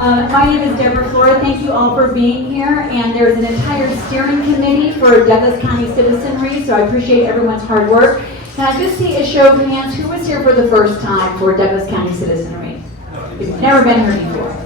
My name is Deborah Flora. Thank you all for being here. And there's an entire steering committee for Douglas County Citizenry, so I appreciate everyone's hard work. Can I just see a show of hands? Who was here for the first time for Douglas County Citizenry? You've never been here before.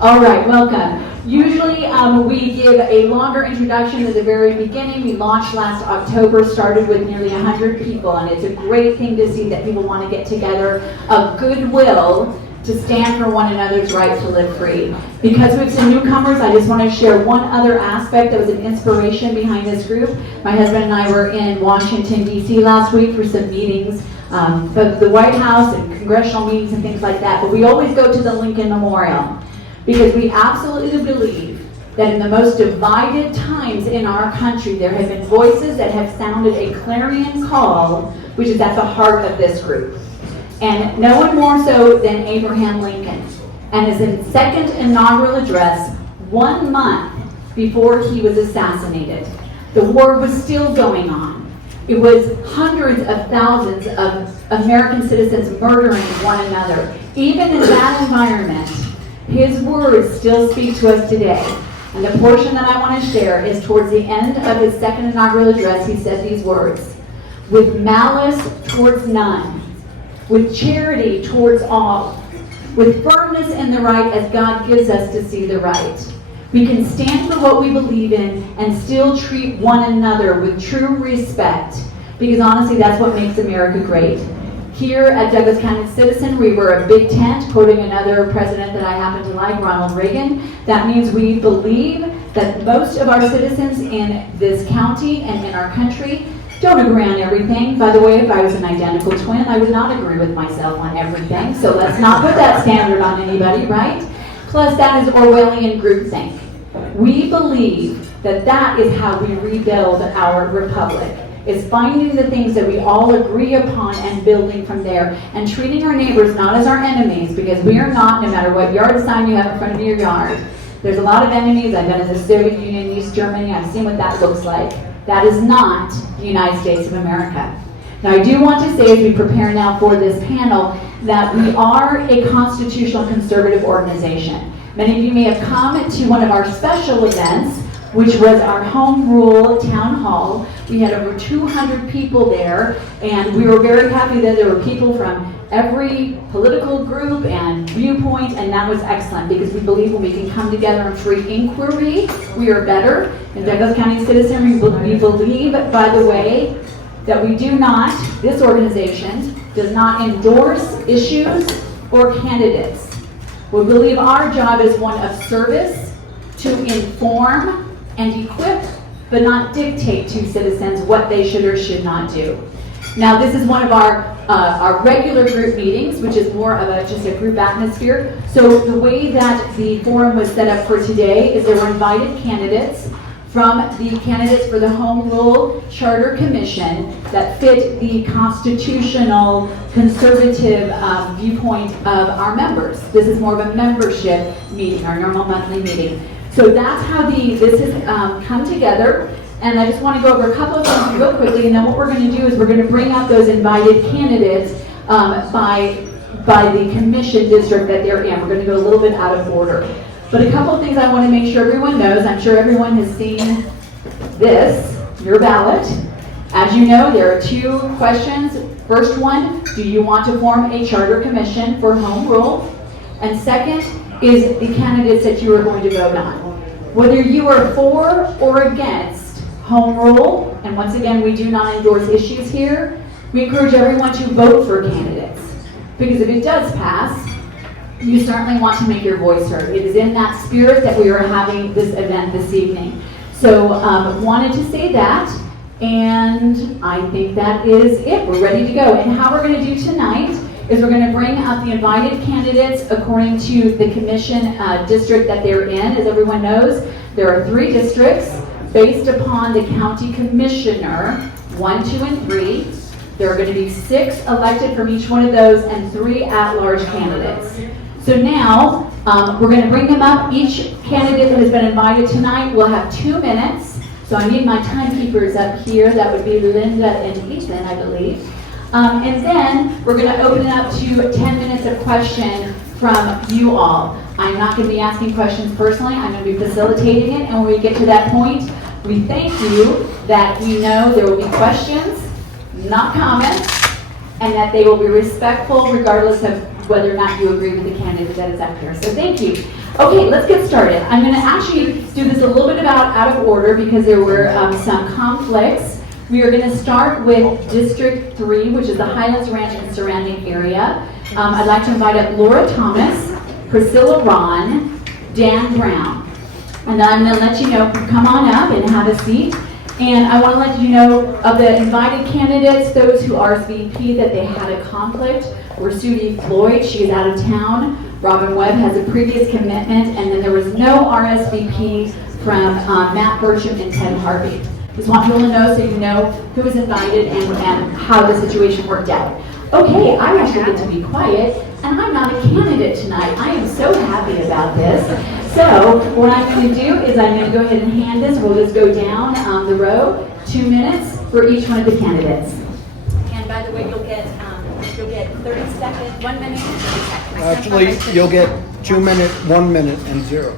All right, welcome. Usually we give a longer introduction at the very beginning. We launched last October, started with nearly 100 people, and it's a great thing to see that people want to get together of goodwill to stand for one another's right to live free. Because we've some newcomers, I just want to share one other aspect that was an inspiration behind this group. My husband and I were in Washington, D.C. last week for some meetings, both the White House and congressional meetings and things like that, but we always go to the Lincoln Memorial because we absolutely believe that in the most divided times in our country, there have been voices that have sounded a clarion call, which is at the heart of this group. And no one more so than Abraham Lincoln. And his second inaugural address, 1 month before he was assassinated. The war was still going on. It was hundreds of thousands of American citizens murdering one another. Even in that environment, his words still speak to us today. And the portion that I want to share is towards the end of his second inaugural address. He said these words: "With malice towards none, with charity towards all, with firmness in the right as God gives us to see the right. We can stand for what we believe in and still treat one another with true respect, because honestly, that's what makes America great." Here at Douglas County Citizen, we were a big tent, quoting another president that I happen to like, Ronald Reagan. That means we believe that most of our citizens in this county and in our country don't agree on everything. By the way, if I was an identical twin, I would not agree with myself on everything. So let's not put that standard on anybody, right? Plus, that is Orwellian groupthink. We believe that that is how we rebuild our republic, is finding the things that we all agree upon and building from there, and treating our neighbors not as our enemies, because we are not, no matter what yard sign you have in front of your yard. There's a lot of enemies. I've been in the Soviet Union, East Germany. I've seen what that looks like. That is not the United States of America. Now, I do want to say, as we prepare now for this panel, that we are a constitutional conservative organization. Many of you may have come to one of our special events, which was our Home Rule Town Hall. We had over 200 people there, and we were very happy that there were people from every political group and viewpoint, and that was excellent, because we believe when we can come together in free inquiry, we are better. In Douglas County Citizenry, we believe, by the way, that we do not, this organization does not endorse issues or candidates. We believe our job is one of service, to inform and equip, but not dictate to citizens what they should or should not do. Now, this is one of our regular group meetings, which is more of just a group atmosphere. So the way that the forum was set up for today is there were invited candidates from the candidates for the Home Rule Charter Commission that fit the constitutional conservative viewpoint of our members. This is more of a membership meeting, our normal monthly meeting. So that's how this has come together. And I just want to go over a couple of things real quickly, and then what we're going to do is we're going to bring up those invited candidates by the commission district that they're in. We're going to go a little bit out of order. But a couple of things I want to make sure everyone knows. I'm sure everyone has seen this, your ballot. As you know, there are 2 questions. First one, do you want to form a charter commission for home rule? And second is the candidates that you are going to vote on. Whether you are for or against home rule, and once again, we do not endorse issues here, we encourage everyone to vote for candidates. Because if it does pass, you certainly want to make your voice heard. It is in that spirit that we are having this event this evening. So wanted to say that, and I think that is it. We're ready to go. And how we're going to do tonight is we're going to bring up the invited candidates according to the commission district that they're in. As everyone knows, there are 3 districts based upon the county commissioner, 1, 2, and 3. There are going to be 6 elected from each one of those and 3 at-large candidates. So now, we're going to bring them up. Each candidate that has been invited tonight will have 2 minutes. So I need my timekeepers up here. That would be Linda and Ethan, I believe. And then we're going to open it up to 10 minutes of question from you all. I'm not going to be asking questions personally. I'm going to be facilitating it, and when we get to that point, we thank you that we know there will be questions, not comments, and that they will be respectful regardless of whether or not you agree with the candidate that is up here. So thank you. Okay, let's get started. I'm going to actually do this a little bit out of order because there were some conflicts. We are going to start with District 3, which is the Highlands Ranch and surrounding area. I'd like to invite up Laura Thomas, Priscilla Ron, Dan Brown. And then I'm going to let you know, come on up and have a seat. And I want to let you know of the invited candidates, those who RSVP that they had a conflict, were Sudie Floyd, she is out of town. Robin Webb has a previous commitment, and then there was no RSVP from Matt Burcham and Ted Harvey. Just want people to know so you know who was invited and how the situation worked out. Okay, I actually get to be quiet, and I'm not a candidate tonight. I am so happy about this. So what I'm going to do is I'm going to go ahead and hand this. We'll just go down the row, 2 minutes for each one of the candidates. And by the way, you'll get 30 seconds, 1 minute, and 30 seconds. Actually, you'll get 2 minutes, 1 minute, and 0.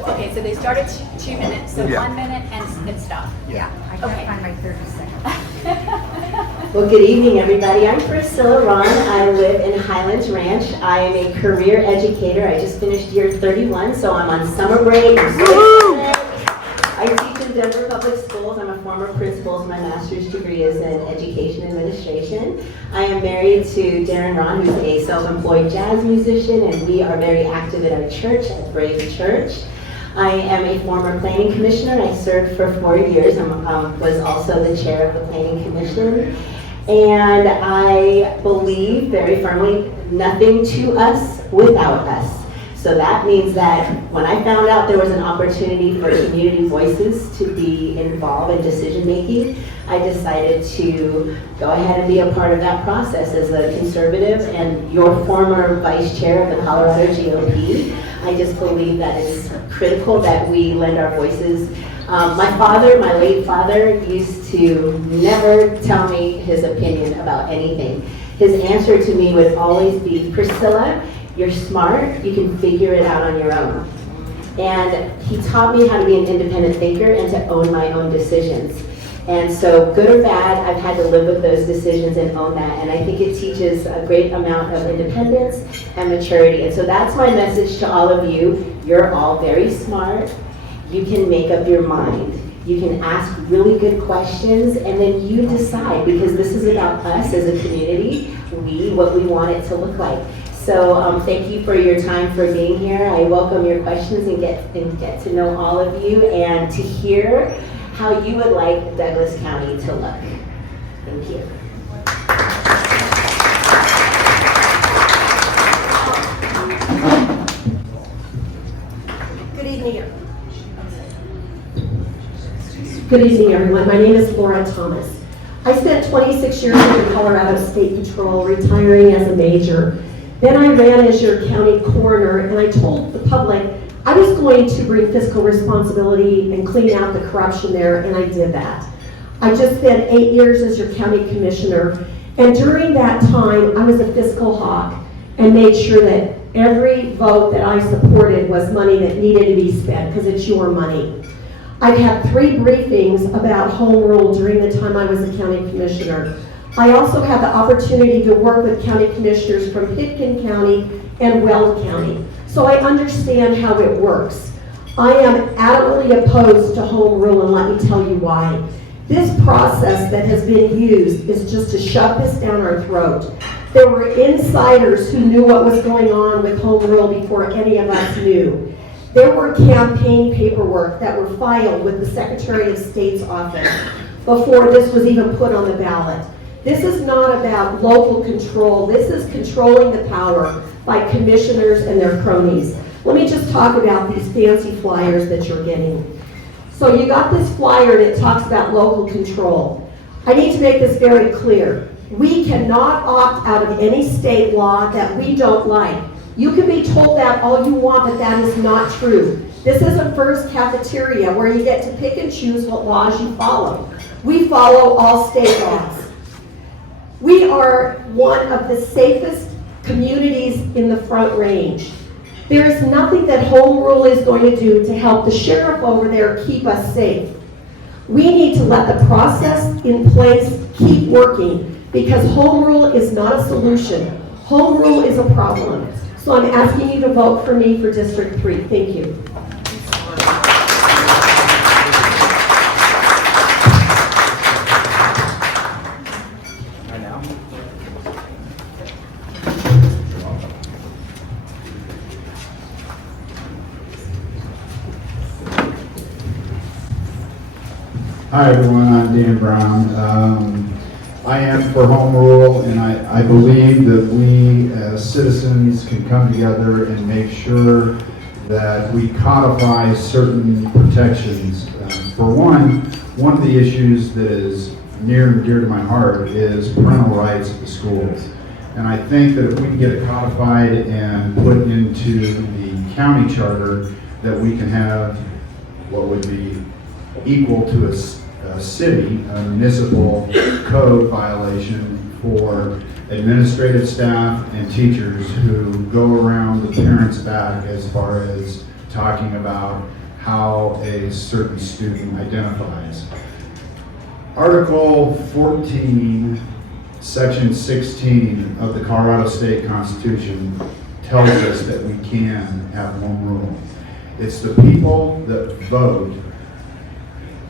Okay, so they start at 2 minutes, so Yeah. 1 minute and stop. Yeah. I can't find my 30 seconds. Well, good evening, everybody. I'm Priscilla Ron. I live in Highlands Ranch. I am a career educator. I just finished year 31, so I'm on summer break. I'm so excited. I teach in Denver Public Schools. I'm a former principal. My master's degree is in education administration. I am married to Darren Ron, who's a self-employed jazz musician, and we are very active at our church, at Brave Church. I am a former planning commissioner. I served for 4 years. I was also the chair of the planning commission. And I believe very firmly, nothing to us without us. So that means that when I found out there was an opportunity for community voices to be involved in decision making, I decided to go ahead and be a part of that process as a conservative and your former vice chair of the Colorado GOP. I just believe that it's critical that we lend our voices. My late father, used to never tell me his opinion about anything. His answer to me would always be, Priscilla, you're smart, you can figure it out on your own. And he taught me how to be an independent thinker and to own my own decisions. And so, good or bad, I've had to live with those decisions and own that. And I think it teaches a great amount of independence and maturity. And so that's my message to all of you. You're all very smart. You can make up your mind. You can ask really good questions, and then you decide, because this is about us as a community, what we want it to look like. So thank you for your time for being here. I welcome your questions and get to know all of you and to hear how you would like Douglas County to look. Thank you. Good evening. Good evening, everyone. My name is Laura Thomas. I spent 26 years in the Colorado State Patrol, retiring as a major. Then I ran as your county coroner, and I told the public I was going to bring fiscal responsibility and clean out the corruption there, and I did that. I just spent 8 years as your county commissioner, and during that time, I was a fiscal hawk and made sure that every vote that I supported was money that needed to be spent, because it's your money. I've had 3 briefings about home rule during the time I was a county commissioner. I also had the opportunity to work with county commissioners from Pitkin County and Weld County, so I understand how it works. I am adamantly opposed to home rule, and let me tell you why. This process that has been used is just to shove this down our throat. There were insiders who knew what was going on with home rule before any of us knew. There were campaign paperwork that were filed with the Secretary of State's office before this was even put on the ballot. This is not about local control. This is controlling the power by commissioners and their cronies. Let me just talk about these fancy flyers that you're getting. So you got this flyer and it talks about local control. I need to make this very clear. We cannot opt out of any state law that we don't like. You can be told that all you want, but that is not true. This isn't First Cafeteria where you get to pick and choose what laws you follow. We follow all state laws. We are one of the safest communities in the Front Range. There is nothing that home rule is going to do to help the sheriff over there keep us safe. We need to let the process in place keep working, because home rule is not a solution. Home rule is a problem. So I'm asking you to vote for me for District 3. Thank you. Hi everyone, I'm Dan Brown. I am for home rule, and I believe that we as citizens can come together and make sure that we codify certain protections. For one of the issues that is near and dear to my heart is parental rights at the schools. And I think that if we can get it codified and put into the county charter, that we can have what would be equal to a city, a municipal code violation for administrative staff and teachers who go around the parents' back as far as talking about how a certain student identifies. Article 14, Section 16 of the Colorado State Constitution tells us that we can have home rule. It's the people that vote.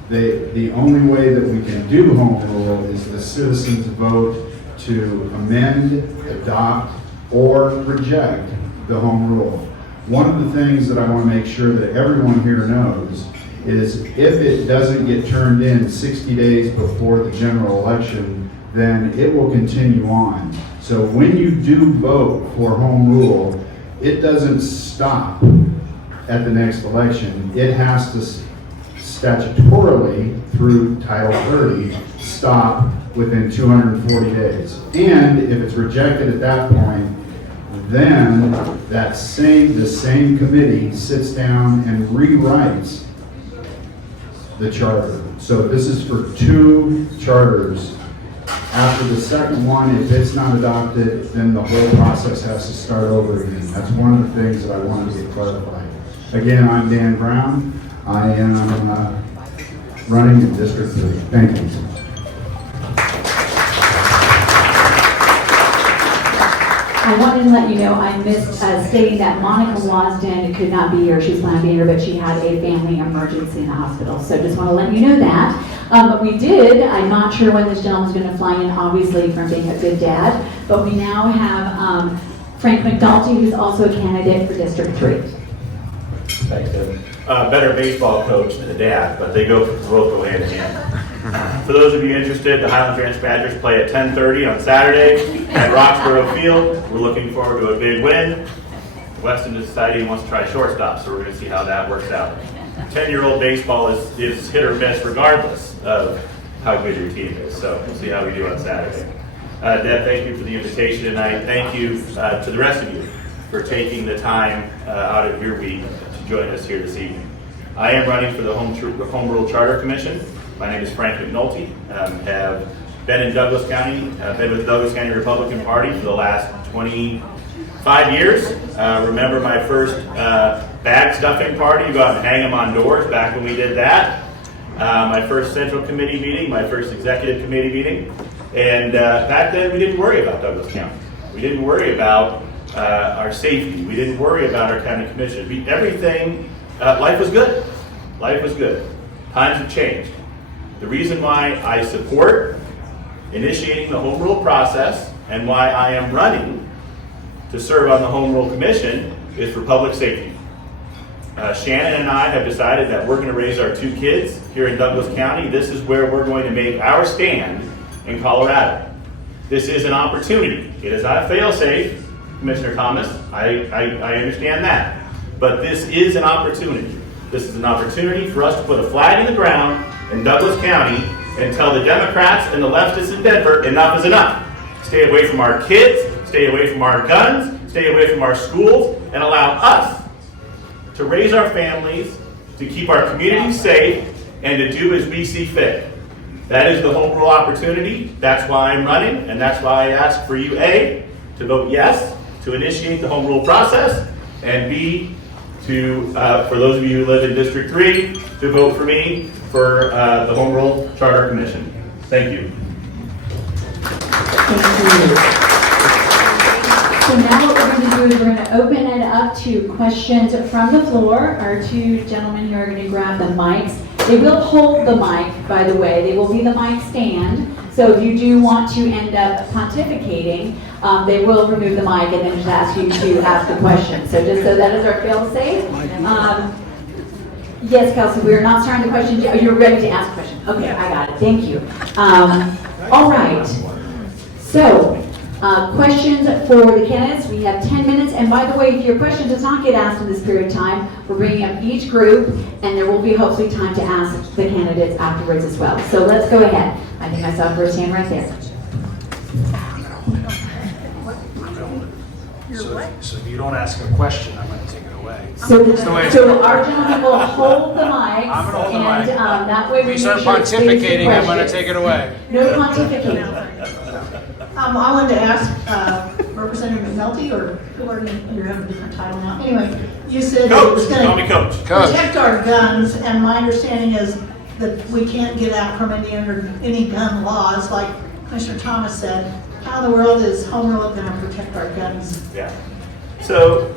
The only way that we can do home rule is the citizens vote to amend, adopt, or reject the home rule. One of the things that I want to make sure that everyone here knows is if it doesn't get turned in 60 days before the general election, then it will continue on. So when you do vote for home rule, it doesn't stop at the next election. It has to statutorily, through Title 30, stop within 240 days. And if it's rejected at that point, then the same committee sits down and rewrites the charter. So this is for 2 charters. After the second one, if it's not adopted, then the whole process has to start over again. That's one of the things that I wanted to get clarified. Again, I'm Dan Brown. I am running in District 3. Thank you. I wanted to let you know I missed stating that Monica Wasden could not be here. She's planning to be here, but she had a family emergency in the hospital. So just want to let you know that. But we did, I'm not sure when this gentleman's going to fly in, obviously, from being a good dad, but we now have Frank McDulty, who's also a candidate for District 3. Thanks, Deb. Better baseball coach than a dad, but they both go hand in hand. For those of you interested, the Highlands Ranch Badgers play at 10:30 on Saturday at Roxborough Field. We're looking forward to a big win. Weston Society wants to try shortstop, so we're going to see how that works out. 10-year-old baseball is hit or miss regardless of how good your team is, so we'll see how we do on Saturday. Deb, thank you for the invitation tonight. Thank you to the rest of you for taking the time out of your week to join us here this evening. I am running for the Home Rule Charter Commission. My name is Frank McNulty. Have been in Douglas County, been with the Douglas County Republican Party for the last 25 years. Remember my first bag stuffing party? You go out and hang them on doors back when we did that. My first Central Committee meeting, my first Executive Committee meeting. And back then we didn't worry about Douglas County. We didn't worry about our safety. We didn't worry about our county commission. Life was good. Life was good. Times have changed. The reason why I support initiating the home rule process and why I am running to serve on the Home Rule Commission is for public safety. Shannon and I have decided that we're going to raise our 2 kids here in Douglas County. This is where we're going to make our stand in Colorado. This is an opportunity. It is not a fail-safe, Commissioner Thomas. I understand that. But this is an opportunity. This is an opportunity for us to put a flag in the ground in Douglas County and tell the Democrats and the leftists in Denver, enough is enough. Stay away from our kids, stay away from our guns, stay away from our schools, and allow us to raise our families, to keep our communities safe, and to do as we see fit. That is the home rule opportunity. That's why I'm running, and that's why I ask for you, A, to vote yes to initiate the home rule process, and B, to, for those of you who live in District 3, to vote for me for the Home Rule Charter Commission. Thank you. So now what we're going to do is we're going to open it up to questions from the floor. Our two gentlemen here are going to grab the mics. They will hold the mic, by the way. They will be the mic stand. So if you do want to end up pontificating, they will remove the mic and then just ask you to ask a question. So just so that is our fail-safe. Yes, Kelsey, we are not starting the questions. You're ready to ask a question. Okay, I got it. Thank you. All right. So, questions for the candidates. We have 10 minutes. And by the way, if your question does not get asked in this period of time, we're bringing up each group, and there will be hopefully time to ask the candidates afterwards as well. So let's go ahead. I think I saw a first hand right there. So if you don't ask a question, I'm going to take it away. So our gentleman will hold the mics, I'm going to hold the and mic. that way we If you make start sure it stays to pontificating, I'm going to questions. take it away. No pontificating. I wanted to ask Representative McNulty, or whoever, you have a different title now. Anyway, you said it was Coach, call me going to Coach. protect our guns, and my understanding is that we can't get out from any gun laws, like Commissioner Thomas said. How in the world is home rule going to protect our guns? Yeah. So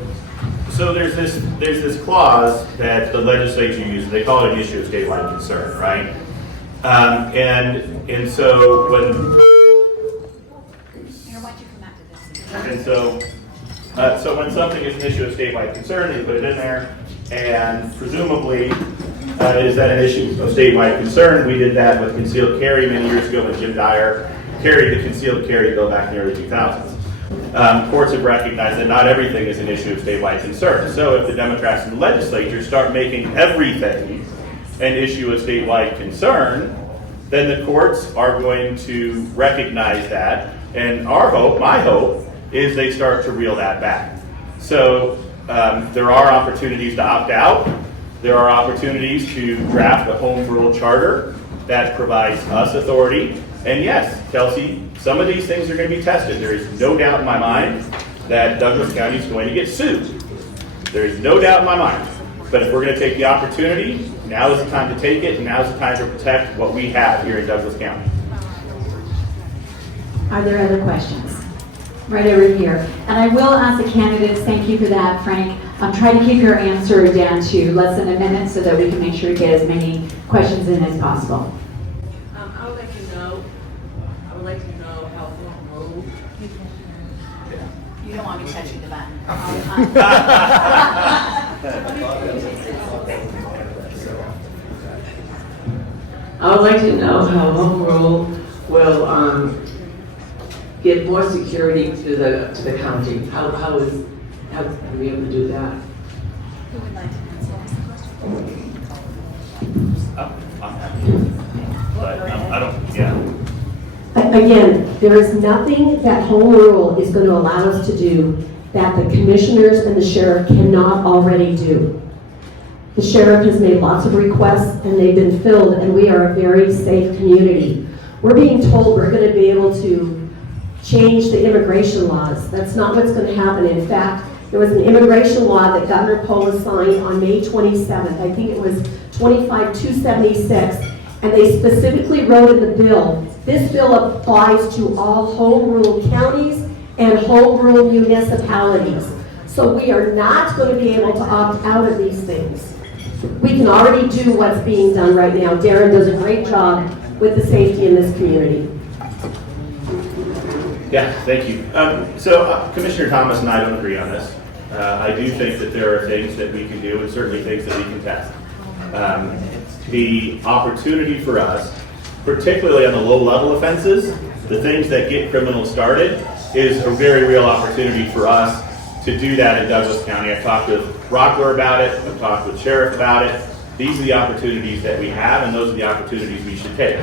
there's this clause that the legislature uses. They call it an issue of statewide concern, right? And so when so when something is an issue of statewide concern, they put it in there, and presumably is that an issue of statewide concern? We did that with concealed carry many years ago when Jim Dyer carried the concealed carry bill back in the early 2000s. Courts have recognized that not everything is an issue of statewide concern. So if the Democrats in the legislature start making everything an issue of statewide concern, then the courts are going to recognize that. And our hope, my hope, is they start to reel that back. So there are opportunities to opt out. There are opportunities to draft a home rule charter that provides us authority. And yes, Kelsey, some of these things are going to be tested. There is no doubt in my mind that Douglas County is going to get sued. There is no doubt in my mind. But if we're going to take the opportunity, now is the time to take it, and now is the time to protect what we have here in Douglas County. Are there other questions? Right over here. And I will ask the candidates, thank you for that, Frank. Try to keep your answer down to less than a minute so that we can make sure to get as many questions in as possible. I would like to know how home rule. You don't want me touching the button. I would like to know how home rule will give more security to the county. How are we able to do that? I'm happy. But I don't, yeah. Again, there is nothing that home rule is going to allow us to do that the commissioners and the sheriff cannot already do. The sheriff has made lots of requests and they've been filled, and we are a very safe community. We're being told we're going to be able to change the immigration laws. That's not what's going to happen. In fact, there was an immigration law that Governor Polis signed on May 27th. I think it was 25276, and they specifically wrote in the bill, this bill applies to all home rule counties and home rule municipalities. So we are not going to be able to opt out of these things. We can already do what's being done right now. Darren does a great job with the safety in this community. Yeah, thank you. So Commissioner Thomas and I don't agree on this. I do think that there are things that we can do and certainly things that we can test. The opportunity for us, particularly on the low-level offenses, the things that get criminals started, is a very real opportunity for us to do that in Douglas County. I've talked with Rockler about it. I've talked with Sheriff about it. These are the opportunities that we have, and those are the opportunities we should take.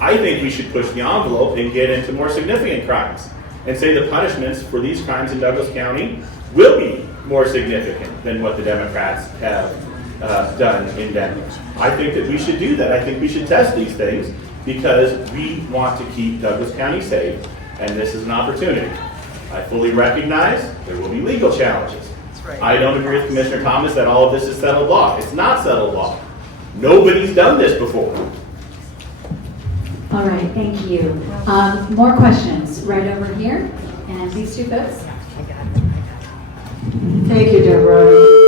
I think we should push the envelope and get into more significant crimes and say the punishments for these crimes in Douglas County will be more significant than what the Democrats have done in Denver. I think that we should do that. I think we should test these things because we want to keep Douglas County safe, and this is an opportunity. I fully recognize there will be legal challenges. I don't agree with Commissioner Thomas that all of this is settled law. It's not settled law. Nobody's done this before. All right, thank you. More questions right over here, and these two folks. Thank you, Deborah.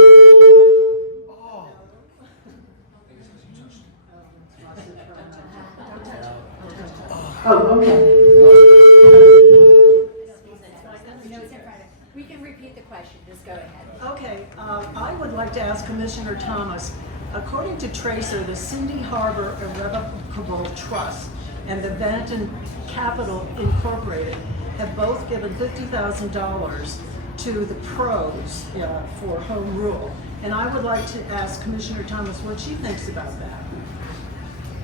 Oh, okay. We can repeat the question, just go ahead. Okay, I would like to ask Commissioner Thomas, according to Tracer, the Cindy Harbor Irrevocable Trust and the Vanton Capital Incorporated have both given $50,000 to the pros for home rule. And I would like to ask Commissioner Thomas what she thinks about that.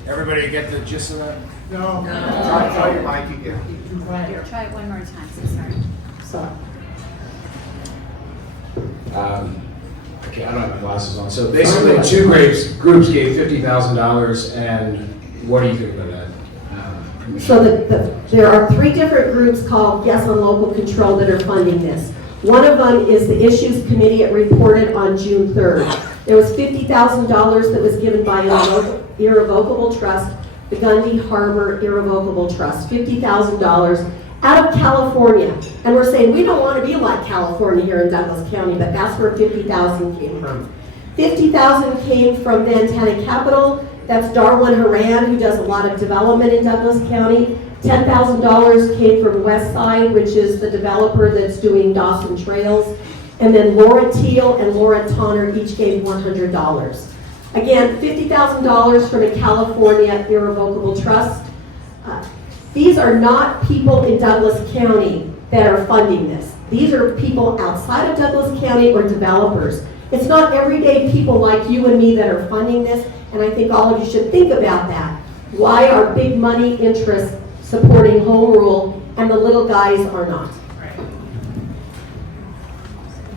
Everybody get the gist of that? No. Try your mic again. Here, try it one more time, so sorry. Okay, I don't have my glasses on. So basically, two groups gave $50,000, and what do you think about that? So there are 3 different groups called Yes on Local Control that are funding this. One of them is the Issues Committee. It reported on June 3rd. There was $50,000 that was given by Irrevocable Trust, the Gundy Harbor Irrevocable Trust, $50,000 out of California. And we're saying we don't want to be like California here in Douglas County, but that's where $50,000 came from. $50,000 came from Montana Capital. That's Darwin Haran, who does a lot of development in Douglas County. $10,000 came from Westside, which is the developer that's doing Dawson Trails. And then Laura Teal and Laura Tonner each gave $100. Again, $50,000 from a California Irrevocable Trust. These are not people in Douglas County that are funding this. These are people outside of Douglas County or developers. It's not everyday people like you and me that are funding this, and I think all of you should think about that. Why are big money interests supporting home rule and the little guys are not?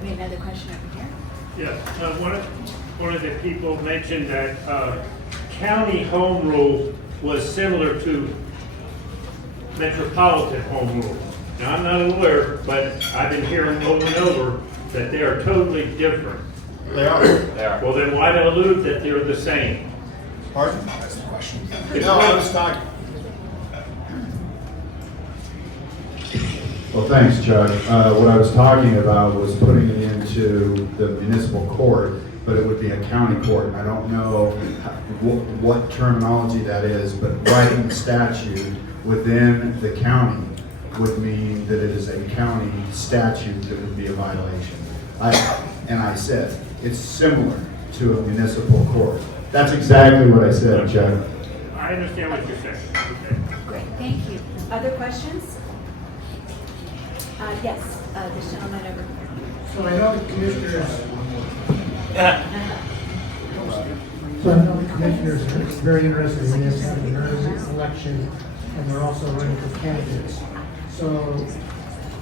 We have another question over here. Yes, one of the people mentioned that county home rule was similar to metropolitan home rule. Now, I'm not a lawyer, but I've been hearing over and over that they are totally different. They are. Well, then why allude that they're the same? Pardon? That's the question. No, I was talking. Well, thanks, Chuck. What I was talking about was putting it into the municipal court, but it would be a county court. And I don't know what terminology that is, but writing the statute within the county would mean that it is a county statute that would be a violation. And I said, it's similar to a municipal court. That's exactly what I said, Chuck. I understand what you're saying. Okay. Great, thank you. Other questions? Yes, this gentleman over here. So I know the commissioners. So I know the commissioners are very interested in this, having an election, and they're also running for candidates. So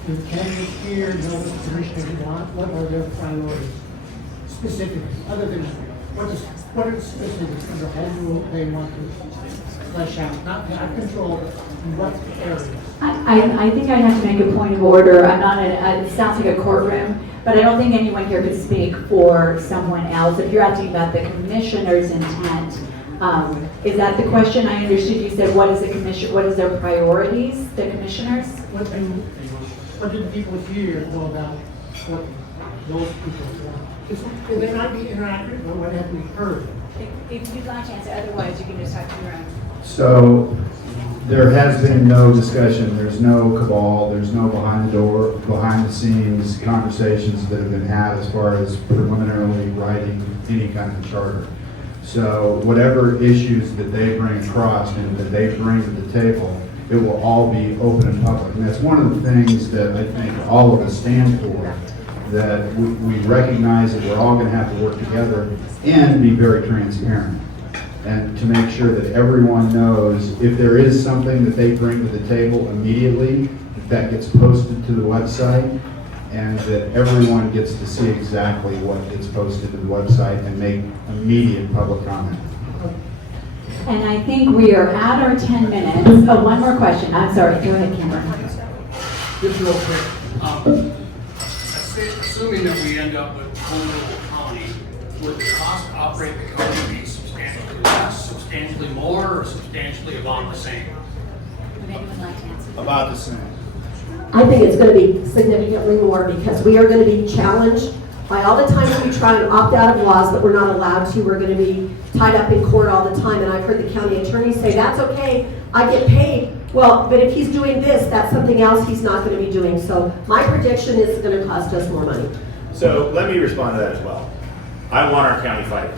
the candidates here know what the commissioners want. What are their priorities specifically, other than what are the specifics of the home rule they want to flesh out, not control, in what areas? I think I have to make a point of order. I'm not it sounds like a courtroom, but I don't think anyone here could speak for someone else. If you're asking about the commissioner's intent, is that the question? I understood you said, what is their priorities, the commissioners? What do the people here know about what those people want? They might be inaccurate, but what have we heard? If you'd like to answer, otherwise you can just talk to your own. So there has been no discussion, there's no cabal, there's no behind the scenes conversations that have been had as far as preliminarily writing any kind of charter. So whatever issues that they bring across and that they bring to the table, it will all be open and public. And that's one of the things that I think all of us stand for, that we recognize that we're all going to have to work together and be very transparent. And to make sure that everyone knows if there is something that they bring to the table immediately, that gets posted to the website, and that everyone gets to see exactly what gets posted to the website and make immediate public comment. And I think we are at our 10 minutes. Oh, one more question. I'm sorry. Go ahead, Cameron. Just real quick, Assuming that we end up with home rule county, would the cost to operate the county be substantially less, substantially more, or substantially about the same? Would anyone like to answer? About the same. I think it's going to be significantly more because we are going to be challenged by all the times we try and opt out of laws that we're not allowed to. We're going to be tied up in court all the time, and I've heard the county attorney say, that's okay, I get paid. Well, but if he's doing this, that's something else he's not going to be doing. So my prediction is it's going to cost us more money. So let me respond to that as well. I want our county fighting.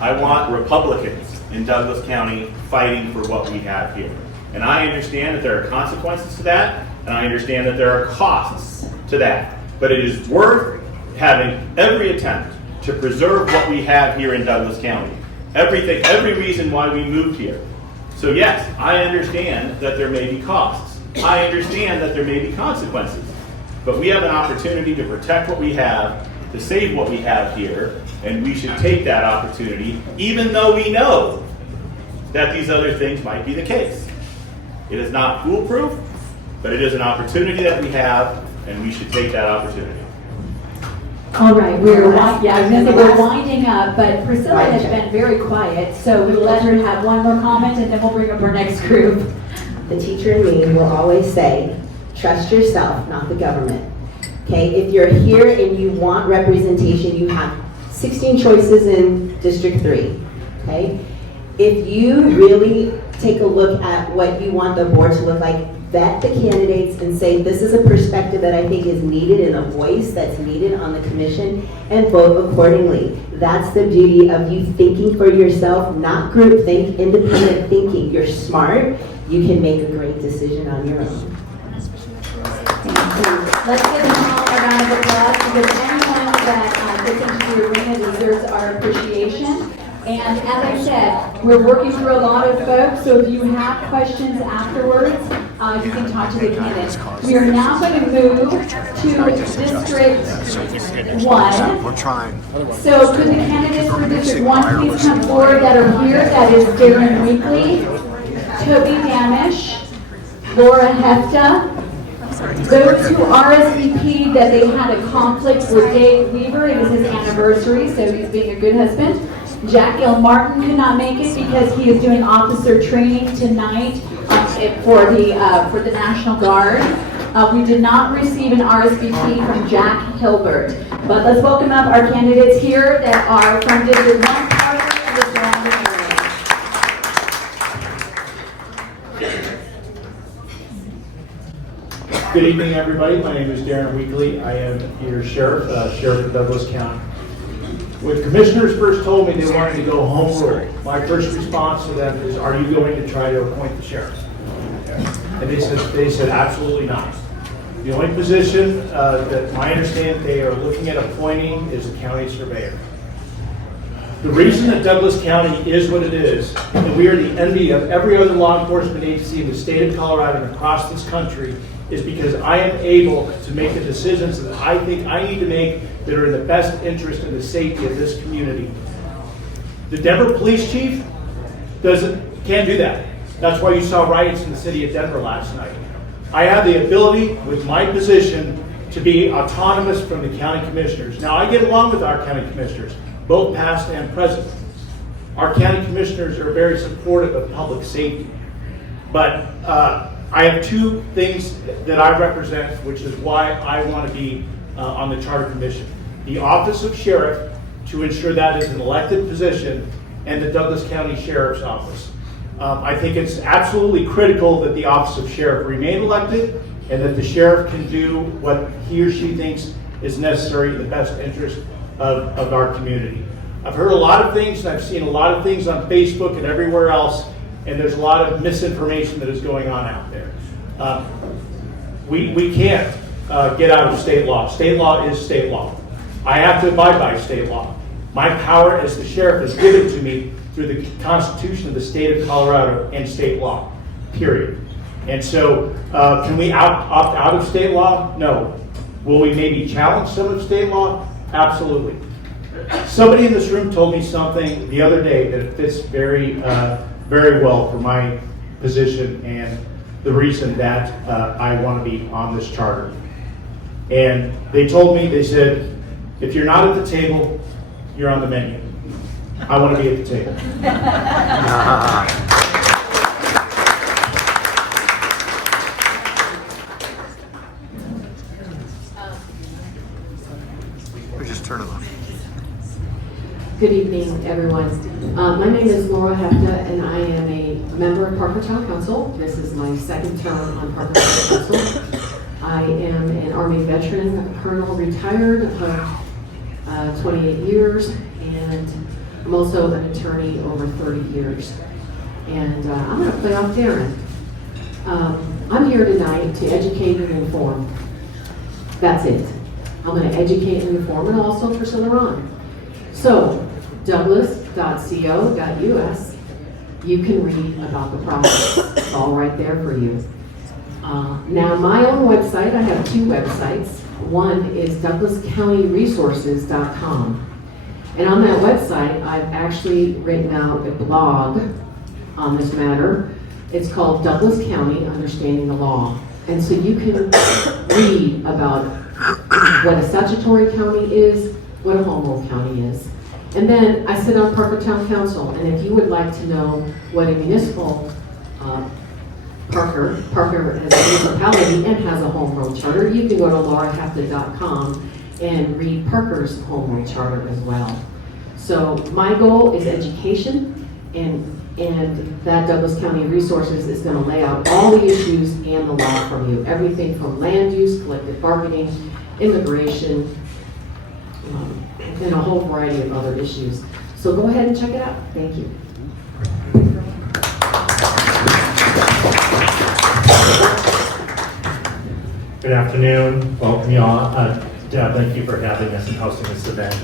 I want Republicans in Douglas County fighting for what we have here. And I understand that there are consequences to that, and I understand that there are costs to that. But it is worth having every attempt to preserve what we have here in Douglas County. Every reason why we moved here. So yes, I understand that there may be costs. I understand that there may be consequences. But we have an opportunity to protect what we have, to save what we have here, and we should take that opportunity, even though we know that these other things might be the case. It is not foolproof, but it is an opportunity that we have, and we should take that opportunity. All right, we're winding up, but Priscilla has been very quiet, so we'll let her have one more comment, and then we'll bring up our next group. The teacher in me will always say, trust yourself, not the government. Okay, if you're here and you want representation, you have 16 choices in District 3. Okay, if you really take a look at what you want the board to look like, vet the candidates and say, this is a perspective that I think is needed and a voice that's needed on the commission, and vote accordingly. That's the beauty of you thinking for yourself, not group think, independent thinking. You're smart, you can make a great decision on your own. Let's give them all a round of applause because anyone that gets into the arena deserves our appreciation. And as I said, we're working through a lot of folks, so if you have questions afterwards, you can talk to the candidates. We are now going to move to District 1. We're trying. So could the candidates for District 1 please come forward that are here? That is Darren Weekly, Toby Damish, Laura Hefta. Those who RSVP'd that they had a conflict with Dave Weaver, it was his anniversary, so he's being a good husband. Jack Martin could not make it because he is doing officer training tonight for the National Guard. We did not receive an RSVP from Jack Hilbert. But let's welcome up our candidates here that are from District 1 part of the surrounding area. Good evening, everybody. My name is Darren Weekly. I am your sheriff of Douglas County. When commissioners first told me they wanted to go home rule, my first response to them is, are you going to try to appoint the sheriff? And they said absolutely not. The only position that my understanding they are looking at appointing is a county surveyor. The reason that Douglas County is what it is, and we are the envy of every other law enforcement agency in the state of Colorado and across this country, is because I am able to make the decisions that I think I need to make that are in the best interest and the safety of this community. The Denver police chief can't do that. That's why you saw riots in the city of Denver last night. I have the ability with my position to be autonomous from the county commissioners. Now I get along with our county commissioners, both past and present. Our county commissioners are very supportive of public safety. But I have two things that I represent, which is why I want to be on the Charter Commission. The Office of Sheriff, to ensure that is an elected position, and the Douglas County Sheriff's Office. I think it's absolutely critical that the Office of Sheriff remain elected and that the sheriff can do what he or she thinks is necessary in the best interest of our community. I've heard a lot of things and I've seen a lot of things on Facebook and everywhere else, and there's a lot of misinformation that is going on out there. We can't get out of state law. State law is state law. I have to abide by state law. My power as the sheriff is given to me through the Constitution of the state of Colorado and state law, period. And so can we opt out of state law? No. Will we maybe challenge some of state law? Absolutely. Somebody in this room told me something the other day that fits very well for my position and the reason that I want to be on this charter. And they told me, they said, if you're not at the table, you're on the menu. I want to be at the table. Good evening, everyone. My name is Laura Hefta, and I am a member of Parker Town Council. This is my second term on Parker Town Council. I am an Army veteran, colonel, retired of 28 years, and I'm also an attorney over 30 years. And I'm going to play off Darren. I'm here tonight to educate and inform. That's it. I'm going to educate and inform, and also Priscilla Ron. So, douglas.co.us, you can read about the process. It's all right there for you. Now, my own website, I have two websites. One is douglascountyresources.com. And on that website, I've actually written out a blog on this matter. It's called Douglas County Understanding the Law. And so you can read about what a statutory county is, what a home rule county is. And then I sit on Parker Town Council, and if you would like to know what a municipal, Parker is a municipality and has a home rule charter, you can go to laurahefta.com and read Parker's home rule charter as well. So my goal is education, and that Douglas County Resources is going to lay out all the issues and the law from you. Everything from land use, collective bargaining, immigration, and a whole variety of other issues. So go ahead and check it out. Thank you. Good afternoon. Welcome y'all. Deb, thank you for having us and hosting this event,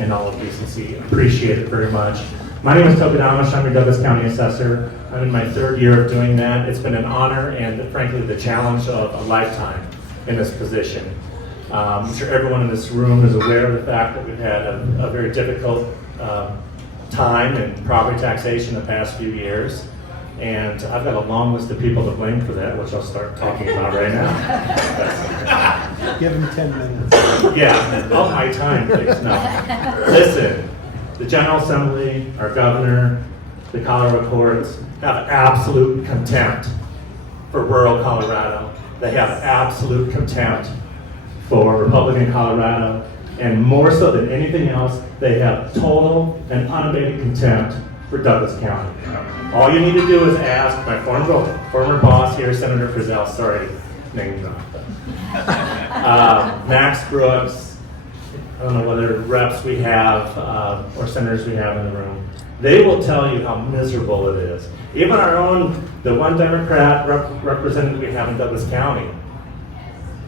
and all of DCC. Appreciate it very much. My name is Toby Damish. I'm your Douglas County Assessor. I'm in my third year of doing that. It's been an honor and frankly the challenge of a lifetime in this position. I'm sure everyone in this room is aware of the fact that we've had a very difficult time in property taxation the past few years. And I've got a long list of people to blame for that, which I'll start talking about right now. Give them 10 minutes. Yeah, all my time, please. No. Listen, the General Assembly, our governor, the Colorado courts have absolute contempt for rural Colorado. They have absolute contempt for Republican Colorado, and more so than anything else, they have total and unabated contempt for Douglas County. All you need to do is ask my former boss here, Senator Frizzell, sorry, name drop. Max Brooks, I don't know whether reps we have or senators we have in the room. They will tell you how miserable it is. Even our own, the one Democrat representative we have in Douglas County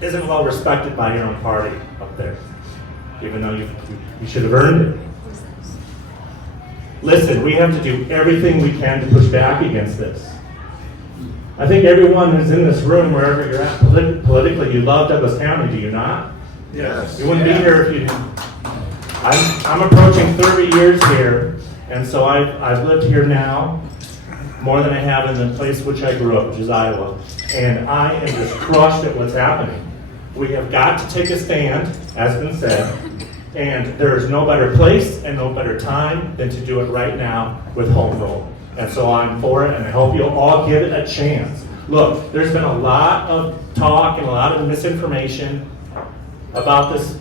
isn't well respected by your own party up there, even though you should have earned it. Listen, we have to do everything we can to push back against this. I think everyone who's in this room, wherever you're at politically, you love Douglas County, do you not? Yes. You wouldn't be here if you didn't. I'm approaching 30 years here, and so I've lived here now more than I have in the place which I grew up, which is Iowa. And I am just crushed at what's happening. We have got to take a stand, as been said, and there is no better place and no better time than to do it right now with home rule. And so I'm for it, and I hope you'll all give it a chance. Look, there's been a lot of talk and a lot of misinformation about this.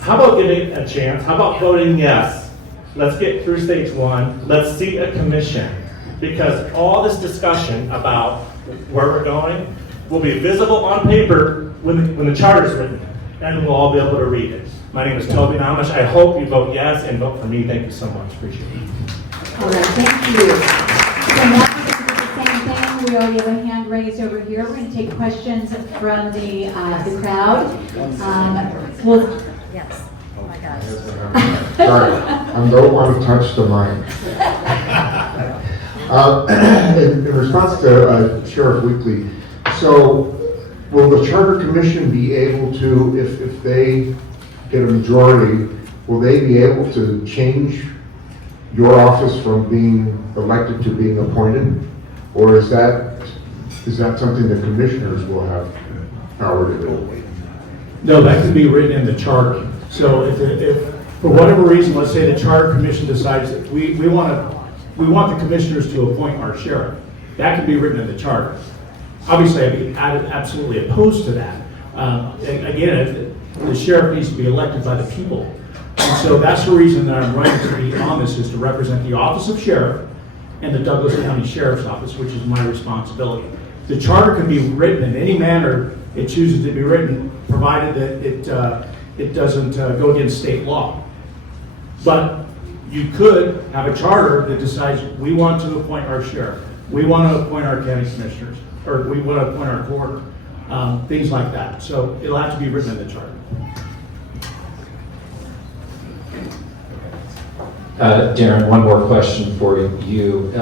How about giving it a chance? How about voting yes? Let's get through stage one. Let's see a commission. Because all this discussion about where we're going will be visible on paper when the charter is written, and we'll all be able to read it. My name is Toby Amish. I hope you vote yes and vote for me. Thank you so much. Appreciate it. All right, thank you. So now we're going to do the same thing. We already have a hand raised over here. We're going to take questions from the crowd. Yes. Oh my gosh. Sorry, I don't want to touch the mic. In response to Sheriff Weekly, so will the Charter Commission be able to, if they get a majority, will they be able to change your office from being elected to being appointed? Or is that something the commissioners will have power to do? No, that could be written in the charter. So if for whatever reason, let's say the charter commission decides that we want the commissioners to appoint our sheriff, that could be written in the charter. Obviously, I'd be absolutely opposed to that. Again, the sheriff needs to be elected by the people. And so that's the reason that I'm running to be on this, is to represent the office of sheriff and the Douglas County Sheriff's Office, which is my responsibility. The charter can be written in any manner it chooses to be written, provided that it doesn't go against state law. But you could have a charter that decides we want to appoint our sheriff, we want to appoint our county commissioners, or we want to appoint our coroner, things like that. So it'll have to be written in the charter. Darren, one more question for you.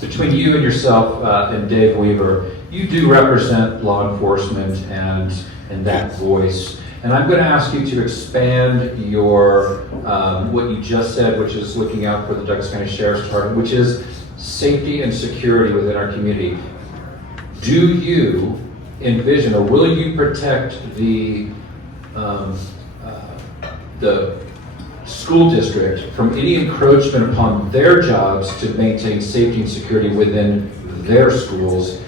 Between you and yourself and Dave Weaver, you do represent law enforcement and that voice. And I'm going to ask you to expand your what you just said, which is looking out for the Douglas County Sheriff's Department, which is safety and security within our community. Do you envision, or will you protect the school district from any encroachment upon their jobs to maintain safety and security within their schools?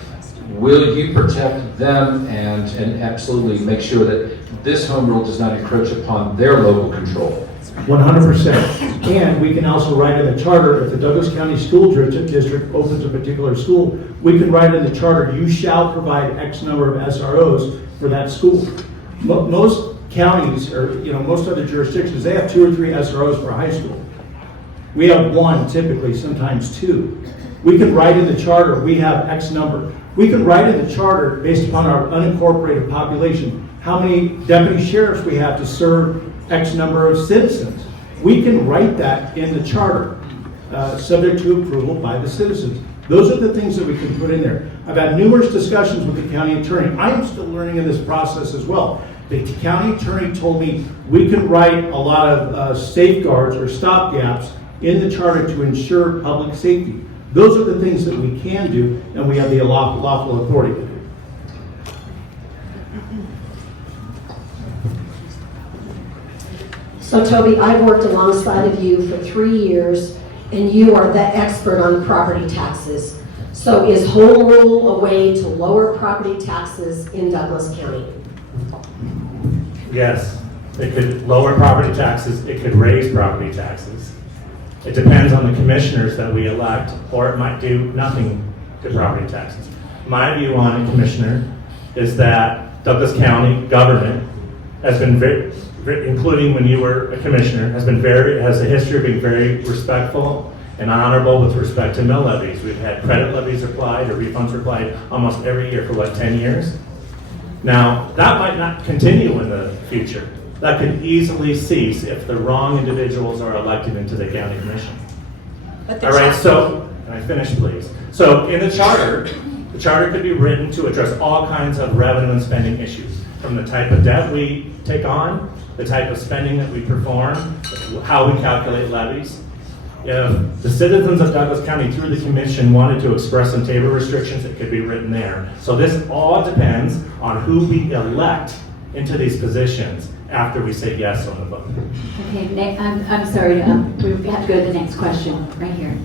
Will you protect them and absolutely make sure that this home rule does not encroach upon their local control? 100%. And we can also write in the charter, if the Douglas County School District opens a particular school, we can write in the charter, you shall provide X number of SROs for that school. Most counties, or most other jurisdictions, they have 2 or 3 SROs for a high school. We have 1 typically, sometimes 2. We can write in the charter, we have X number. We can write in the charter, based upon our unincorporated population, how many deputy sheriffs we have to serve X number of citizens. We can write that in the charter, subject to approval by the citizens. Those are the things that we can put in there. I've had numerous discussions with the county attorney. I am still learning in this process as well. The county attorney told me we can write a lot of safeguards or stopgaps in the charter to ensure public safety. Those are the things that we can do, and we have the lawful authority to do. So Toby, I've worked alongside of you for 3 years, and you are the expert on property taxes. So is home rule a way to lower property taxes in Douglas County? Yes, it could lower property taxes, it could raise property taxes. It depends on the commissioners that we elect, or it might do nothing to property taxes. My view on it, Commissioner, is that Douglas County government has been very, including when you were a commissioner, has a history of being very respectful and honorable with respect to mill levies. We've had credit levies applied or refunds applied almost every year for 10 years? Now, that might not continue in the future. That could easily cease if the wrong individuals are elected into the county commission. All right, so, can I finish, please? So, in the charter could be written to address all kinds of revenue and spending issues, from the type of debt we take on, the type of spending that we perform, how we calculate levies. If the citizens of Douglas County through the commission wanted to express some table restrictions, it could be written there. So this all depends on who we elect into these positions after we say yes on the vote. Okay, I'm sorry, we have to go to the next question, right here.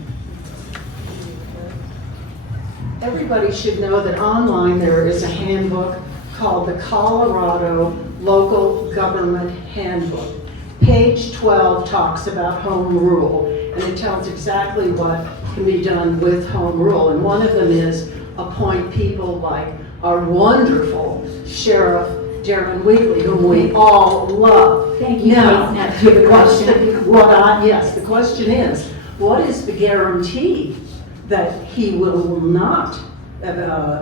Everybody should know that online there is a handbook called the Colorado Local Government Handbook. Page 12 talks about home rule, and it tells exactly what can be done with home rule. And one of them is appoint people like our wonderful Sheriff Darren Wheatley, whom we all love. Thank you. Now, To the question. yes, the question is, what is the guarantee that he will not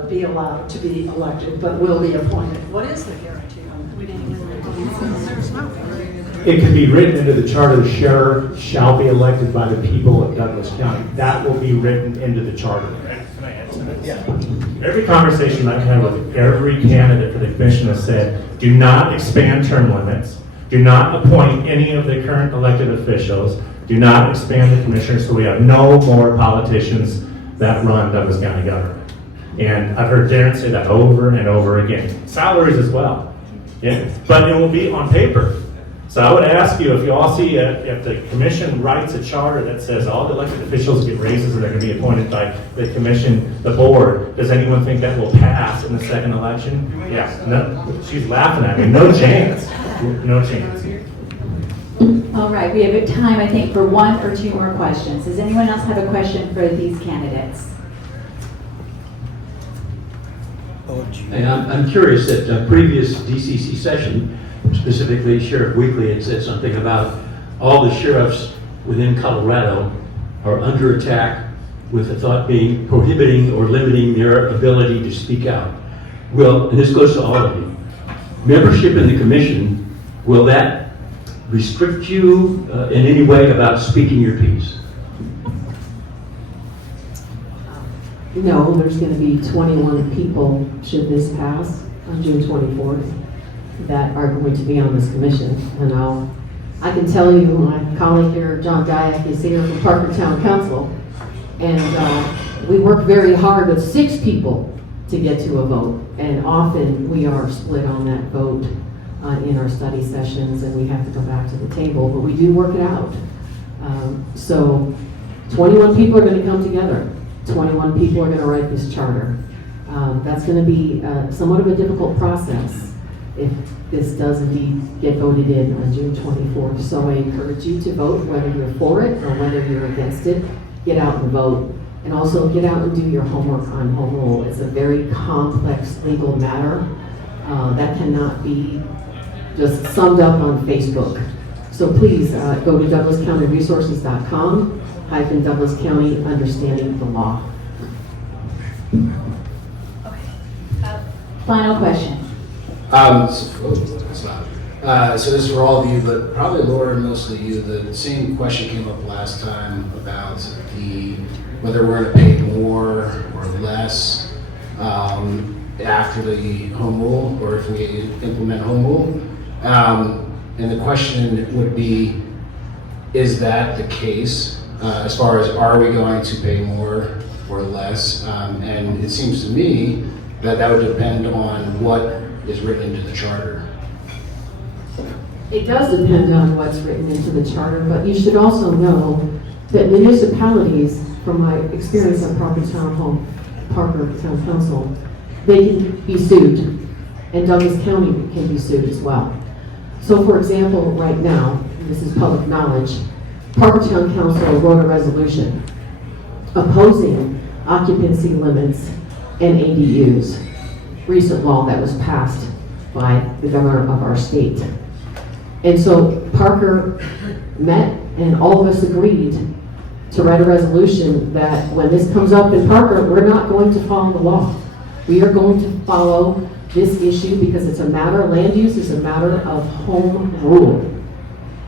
be allowed to be elected, but will be appointed? What is the guarantee on that? There's no guarantee. It can be written into the charter, the sheriff shall be elected by the people of Douglas County. That will be written into the charter. Can I add to this? Yeah. Every conversation I've had with every candidate for the commission has said, do not expand term limits, do not appoint any of the current elected officials, do not expand the commissioners so we have no more politicians that run Douglas County government. And I've heard Darren say that over and over again. Salaries as well. Yeah, but it will be on paper. So I would ask you, if you all see, if the commission writes a charter that says all the elected officials get raises and they're going to be appointed by the commission, the board, does anyone think that will pass in the second election? Yeah, no, she's laughing at me. No chance. No chance. All right, we have time, I think, for one or two more questions. Does anyone else have a question for these candidates? Hey, I'm curious that previous DCC session, specifically Sheriff Weekly, had said something about all the sheriffs within Colorado are under attack, with the thought being prohibiting or limiting their ability to speak out. Well, and this goes to all of you. Membership in the commission, will that restrict you in any way about speaking your piece? No, there's going to be 21 people, should this pass, on June 24th, that are going to be on this commission. And I can tell you, my colleague here, John Guyek, is here from Parker Town Council, and we work very hard with 6 people to get to a vote. And often we are split on that vote in our study sessions, and we have to go back to the table, but we do work it out. So 21 people are going to come together. 21 people are going to write this charter. That's going to be somewhat of a difficult process if this does indeed get voted in on June 24th. So I encourage you to vote, whether you're for it or whether you're against it. Get out and vote. And also get out and do your homework on home rule. It's a very complex legal matter that cannot be just summed up on Facebook. So please go to DouglasCountyResources.com /Douglas County Understanding the Law. Final question. So this is for all of you, but probably Laura and mostly you. The same question came up last time about whether we're going to pay more or less after the home rule, or if we implement home rule. And the question would be, is that the case as far as are we going to pay more or less? And it seems to me that that would depend on what is written into the charter. It does depend on what's written into the charter, but you should also know that municipalities, from my experience on Parker Town Council, they can be sued, and Douglas County can be sued as well. So for example, right now, and this is public knowledge, Parker Town Council wrote a resolution opposing occupancy limits and ADUs, recent law that was passed by the governor of our state. And so Parker met, and all of us agreed to write a resolution that when this comes up in Parker, we're not going to follow the law. We are going to follow this issue because it's a matter, land use is a matter of home rule.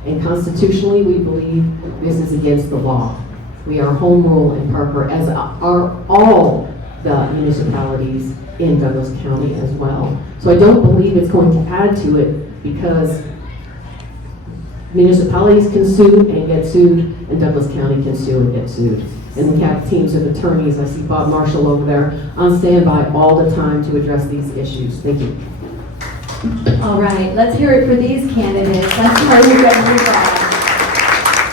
And constitutionally, we believe this is against the law. We are home rule in Parker, as are all the municipalities in Douglas County as well. So I don't believe it's going to add to it, because municipalities can sue and get sued, and Douglas County can sue and get sued. And we have teams of attorneys, I see Bob Marshall over there, on standby all the time to address these issues. Thank you. All right, let's hear it for these candidates. Let's hear who's going to move on.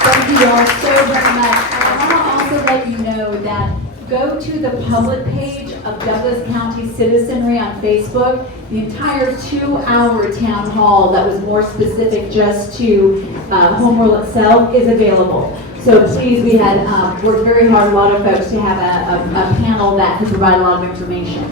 Thank you all so very much. I want to also let you know that go to the public page of Douglas County Citizenry on Facebook. The entire 2-hour town hall that was more specific just to home rule itself is available. So please, we had worked very hard, a lot of folks, to have a panel that could provide a lot of information.